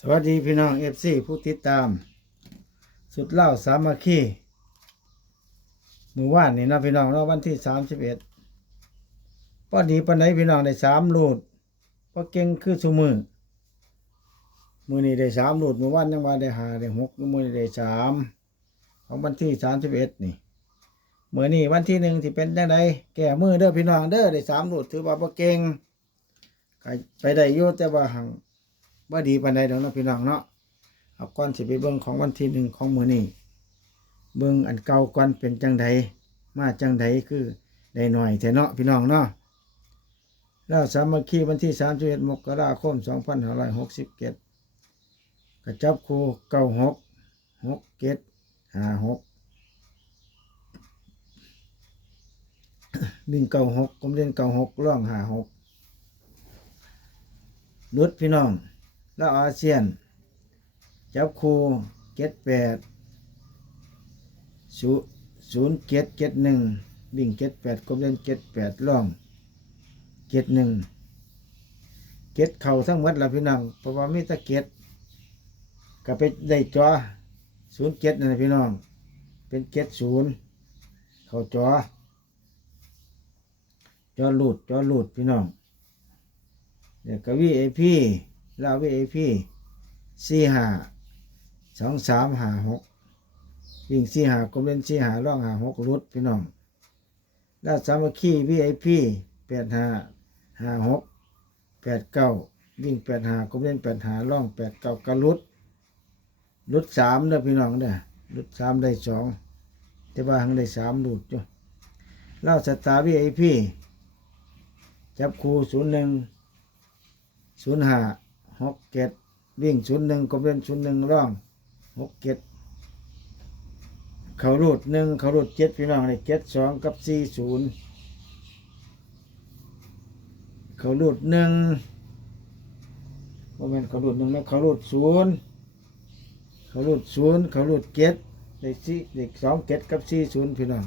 สวัสดีพี่น้องเอฟซีผู้ติดตาม สุดเล่าสามัคคีมือว่านนี่นะพี่น้องเนาะวันที่สามสิบเอ็ดพอดีปันไหนพี่น้องได้สามลูดพอเก่งคือสมือมือนี้ได้สามลูดมือว่านยังว่าได้หาได้หกมือนี้ได้สามของวันที่สามสิบเอ็ดนี่มือนี้วันที่หนึ่งที่เป็นยังไงแก่มือเด้อพี่น้องเด้อได้สามลูดถือว่าพอเก่งไปได้ยู่แต่ว่าหัง ว่ดีปานใดดอกเนาะพี่น้องเนาะเอาก่อนสิไปเบิ่งของวันที่หนึ่งของมื้อนี้เบิ่งอันเก่าก่อนเป็นจังใดมาจังใดคือได้หน่อยแต่เนาะพี่น้องเนาะแล้วสามัคคีวันที่31มกราคม2567กระจับคู่96 67 56วิ่ง96กลมเล่น96ร่อง56ลุดพี่น้อง แล้วอาเซียน จับคูเก็ดแปดศูนย์เก็ดเก็ดหนึ่งวิ่งเก็ดแปดกบเล่นเก็ดแปดล่องเก็ดหนึ่งเก็ดเข่าทั้งหมดละพี่น้องเพราะว่ามีตะเก็ดก็ไปได้จอศูนย์เก็ดนะพี่น้อง เป็นเก็ดศูนย์เข่าจอจอหลุดจอหลุดพี่น้องเดี๋ยวกวีไอพี่ ลาวีไอพีสี่ห้าสองสามห้าหกวิ่งสี่ห้ากลมเล่นสี่ห้าล่องห้าหกรุดพี่น้องแล้วสามัคคีวีไอพีแปดห้าห้าหกแปดเก้าวิ่งแปดห้ากลมเล่นแปดห้าล่องแปดเก้ากระลุดรุดสามเด้อพี่น้องเด้อรุดสามได้สองแต่ว่าหังได้สามรุดจ้ะแล้วสตาร์วีไอพีจับคูศูนย์หนึ่งศูนย์ห้า หกเจ็ดวิ่งศูนย์หนึ่งก็เป็นศูนย์หนึ่งร่องหกเจ็ดเขารูดหนึ่งเขารูดเจ็ดพี่น้องเลยเจ็ดสองกับสี่ศูนย์เขารูดหนึ่งว่าเป็นเขารูดหนึ่งนะเขารูดศูนย์เขารูดศูนย์เขารูดเจ็ดเด็กสี่เด็กสองเจ็ดกับสี่ศูนย์พี่น้อง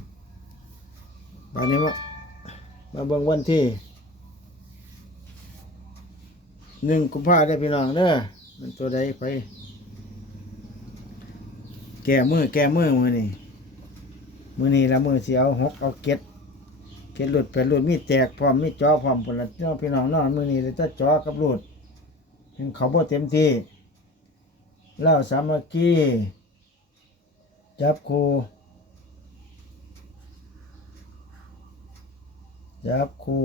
ตอนนี้มามาเบิ่งวันที่ หนึ่งกุมภาได้พี่น้องเด้อมันตัวใดไป แก่มือแก่มือมือนี่มือนี่ละมือเสียเอาหกเอาเก็ดเก็ดหลุดไปหลุดมีแตกพร้อมมีจอพร้อมผลละเนาะพี่น้องนาะมือนี่เลยจะจอกับหลุดยังเขาบ่เต็มที่แล้วสามัคคีจับครูจับครู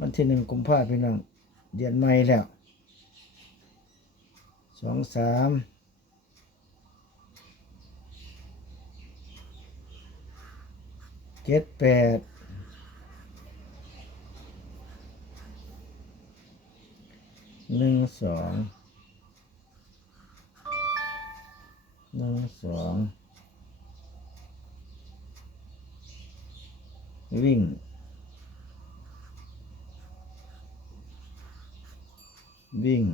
วันที่หนึ่งกุมภาพันธ์พี่น้องเดือนใหม่แล้วสองสามเจ็ดแปดหนึ่งสองหนึ่งสองวิ่ง วิ่ง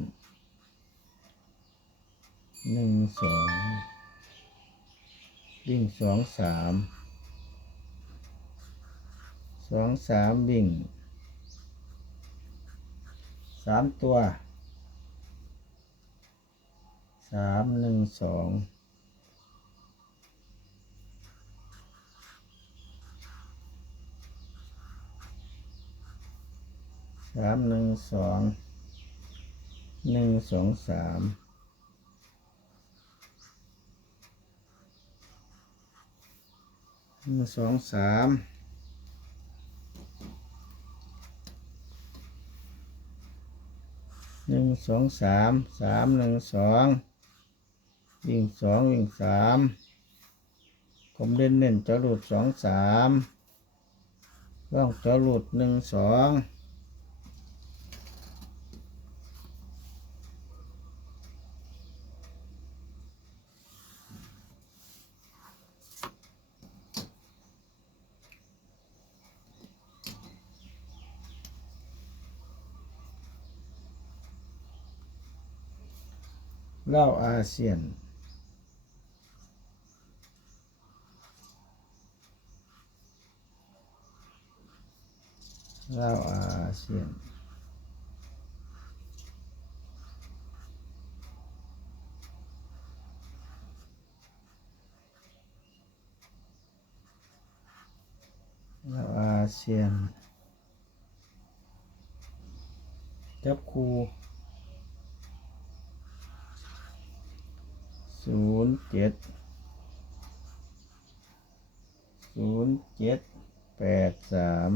หนึ่งสองวิ่งสองสามสองสามวิ่งสามตัวสามหนึ่งสองสามหนึ่งสอง หนึ่งสองสามหนึ่งสองสามหนึ่งสองสามสามหนึ่งสองวิ่งสองวิ่งสามผมเล่นเน้นจรวดสองสามร่องจรวดหนึ่งสอง เล่าอาเซียนเล่าอาเซียนเล่าอาเซียนจับคู ศูนย์เจ็ดศูนย์เจ็ดแปดสาม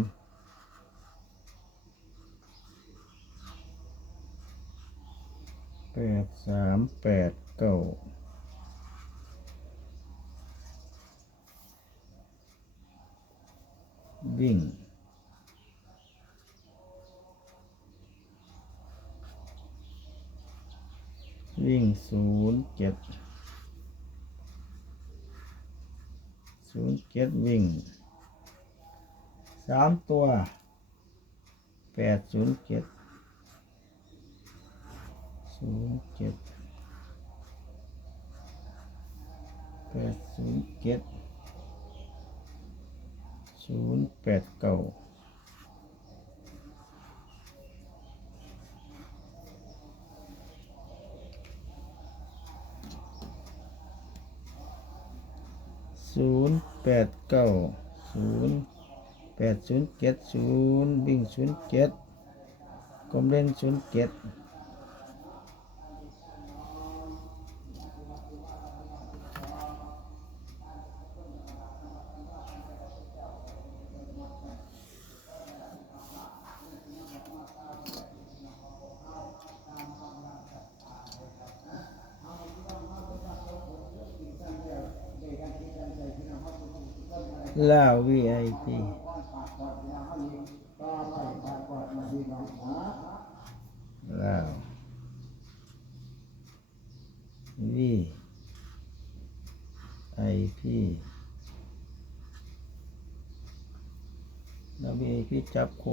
แปดสามแปดเก้าวิ่งวิ่งศูนย์เจ็ด ศูนย์เจ็ดวิ่งสามตัวแปดศูนย์เจ็ดศูนย์เจ็ดแปดศูนย์เจ็ดศูนย์แปดเก้า ศูนย์แปดเก้าศูนย์แปดศูนย์เจ็ดศูนย์วิ่งศูนย์เจ็ดกลมเล่นศูนย์เจ็ด ล่าวีไอพีล่าววีไอพีแล้ววีไอพีจับโค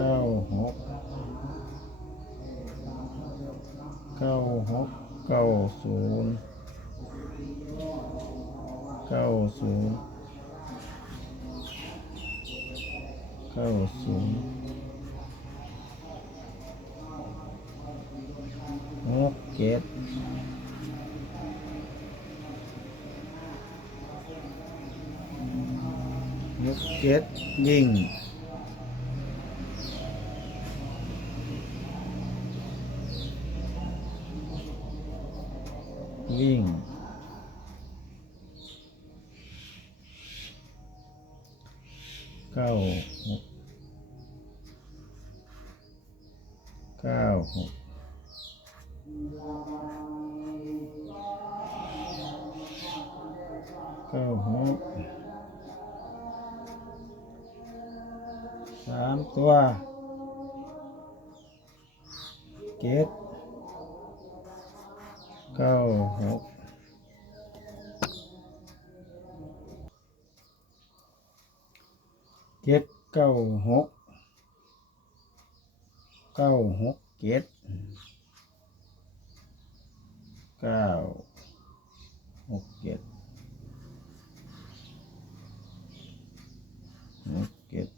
เก้าเก้าเก้าหกเก้าหกเก้าหกเก้าศูนย์เก้าศูนย์เก้าศูนย์หกเจ็ดหกเจ็ดยิง วิ่ง เก้าหกเก้าหกเก้าหกสามตัวเจ็ด เก้าหกเจ็ดเก้าหกเก้าหกเจ็ดเก้าหกเจ็ดหกเจ็ด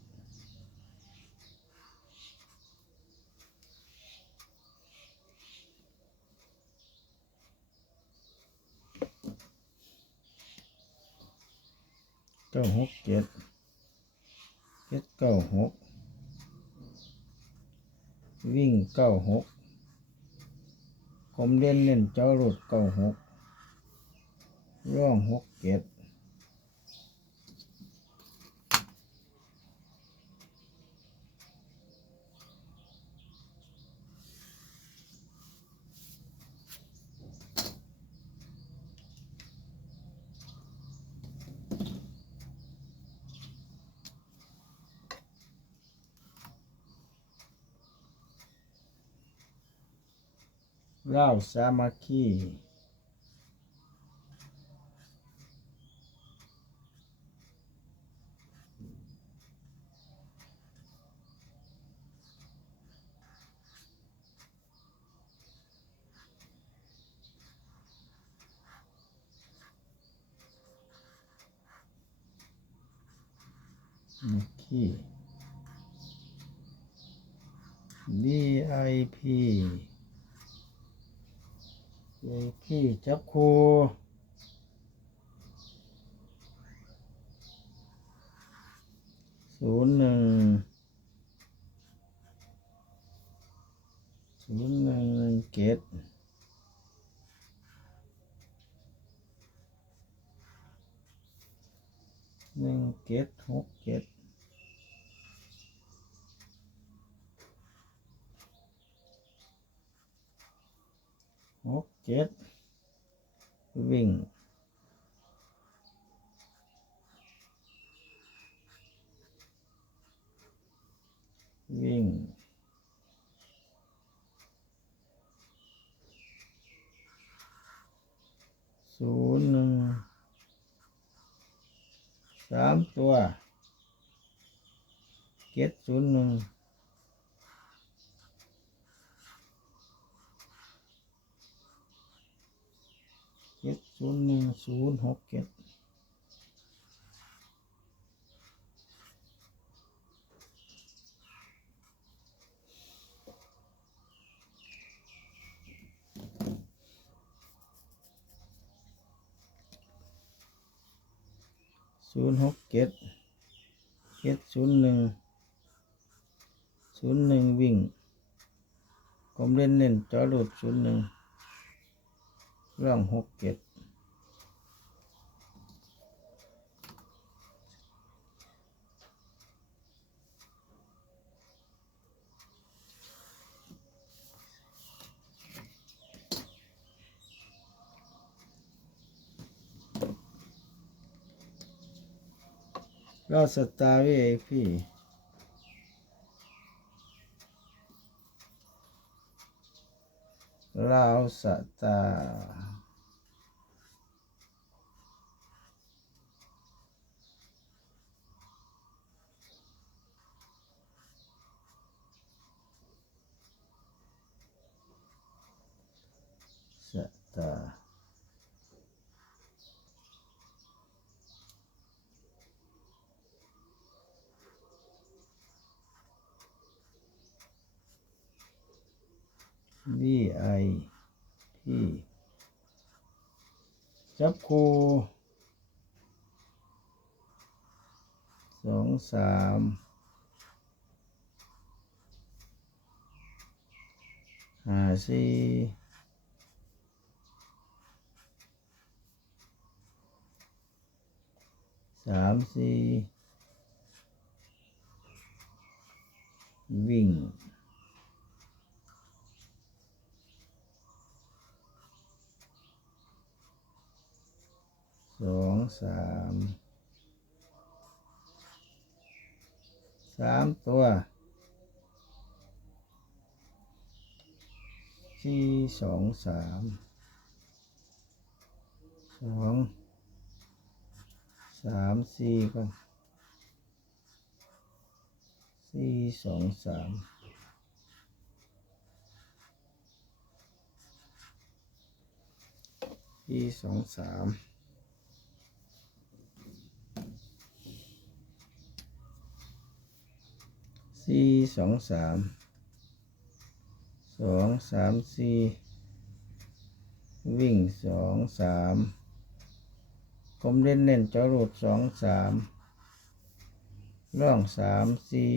เก้าหกเจ็ดเจ็ดเก้าหกวิ่งเก้าหกผมเล่นเล่นเจ้ารถเก้าหกร่องหกเจ็ด เล่าสามัคคีมัคคี พี เอพีจับคูศูนย์หนึ่งศูนย์หนึ่งเกตหนึ่งเกตหกเกตหก เจ็ดวิ่งวิ่งศูนย์หนึ่งสามตัวเจ็ดศูนย์หนึ่ง เจ็ด ศูนย์หนึ่งศูนย์หกเจ็ดศูนย์หกเจ็ดเจ็ดศูนย์หนึ่งศูนย์หนึ่งวิ่งผมเล่นเล่นจอหลุดศูนย์หนึ่งร่องหกเจ็ด ก็สตาร์วีไอพีลาวสตาร์สตา วีไอพีจับคูสองสามห้าสี่สามสี่วิ่ง สองสามสามตัวสี่สองสามสองสามสี่กันสี่สองสามสี่สองสาม สี่สองสามสองสามสี่วิ่งสองสามผมเล่นเน่นจรวดสองสามล่องสามสี่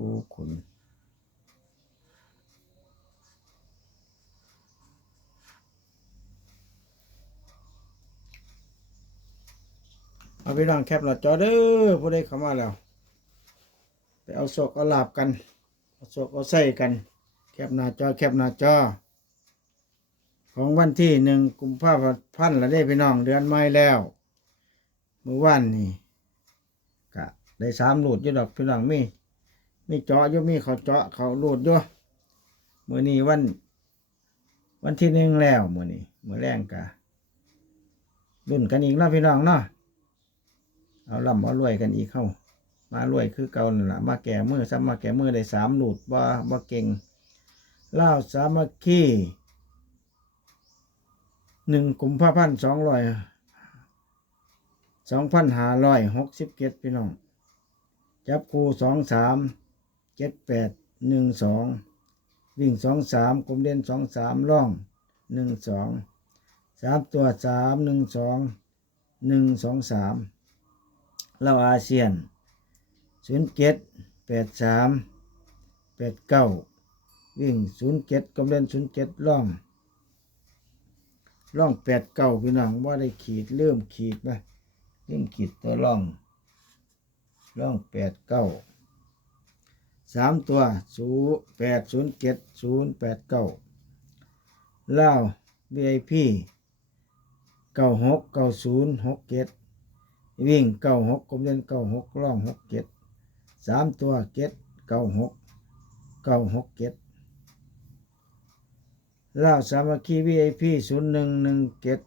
ปูขุน เอาไปนั่งแคปหน้าจอเด้อผู้ใดเข้ามาแล้ว ไปเอาโศกเอาลาบกันเอาโศกเอาใส่กัน แคปหน้าจอแคปหน้าจอ ของวันที่หนึ่งกุมภาพันธ์ละได้พี่น้องเดือนไม่แล้วเมื่อวานนี่กะได้สามหลุดอยู่ดอกพี่น้องมีมีเจาะอยู่มีเขาเจาะเขาหลุดอยู่มื่อนี้วัน วันที่หนึ่งแล้วเมื่อนี้เมื่อแรงกะรุ่นกันอีกแล้วพี่น้องเนาะ เอาล่ำเอารวยกันอีกเข้ามารวยคือเก่านั่นล่ะมาแก่มือซ้ำมาแก่มือได้สามหลุดว่าว่าเก่งเล่าสามัคคีหนึ่งกลุ่มภาพันสองร้อยสองพันหาร้อยหกสิบเจ็ดพี่น้อง จับคูสองสามเจ็ดแปดหนึ่งสองวิ่งสองสามกลมเด่นสองสามล่องหนึ่งสองสามตัวสามหนึ่งสองหนึ่งสองสาม เราอาเซียนศูนย์เจ็ดแปดสามแปดเก้าวิ่งศูนย์เจ็ดกลมเด่นศูนย์เจ็ดล่องล่องแปดเก้าพี่น้องว่าได้ขีดเริ่มขีดไปเริ่มขีดตัวล่องร่องแปดเก้าสามตัวศูนย์แปดศูนย์เจ็ดศูนย์แปดเก้าเล่าว VIP เก้าหกเก้าศูนย์หกเจ็ด วิ่งเก้าหกกลมเล่นเก้าหกร่องหกเจ็ดสามตัวเจ็ดเก้าหกเก้าหกเจ็ดเล่าสามัคคี VIP ศูนย์หนึ่งหนึ่งเจ็ด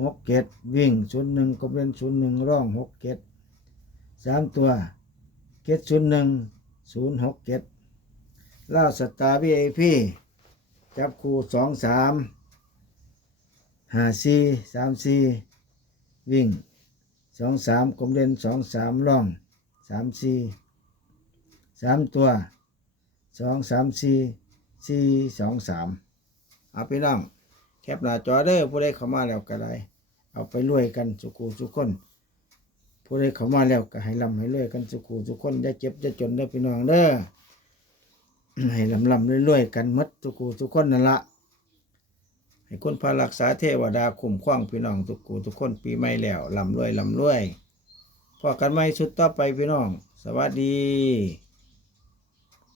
หกเจ็ดวิ่งศูนย์หนึ่งกลมเล่นศูนย์หนึ่งร่องหกเจ็ดสามตัวเจ็ดศูนย์หนึ่งศูนย์หกเจ็ดล่าสตาร์วีไอพีจับคู่สองสามห้าสี่สามสี่วิ่ง สองสามกลมเด่นสองสามล่องสามสี่สามตัวสองสามสี่สี่สองสามเอาไปนั่งแคปหน้าจอเด้อผู้ใดเข้ามาแล้วก็ได้เอาไปรวยกันสุกูสุกคนผู้ใดเข้ามาแล้วก็ให้ลำให้รวยกันสุขุทุกคนอย่าเจ็บอย่าจนเด้อพี่น้องเด้อให้ลำลำรวยๆกันหมดทุกขุทุกคนนั่นละ ให้คนพารักษาเทวดาคุ้มครองพี่น้องทุกกูทุกคนปีใหม่แล้วลำรวยลำรวยพอกันไหมชุดต่อไปพี่น้อง สวัสดี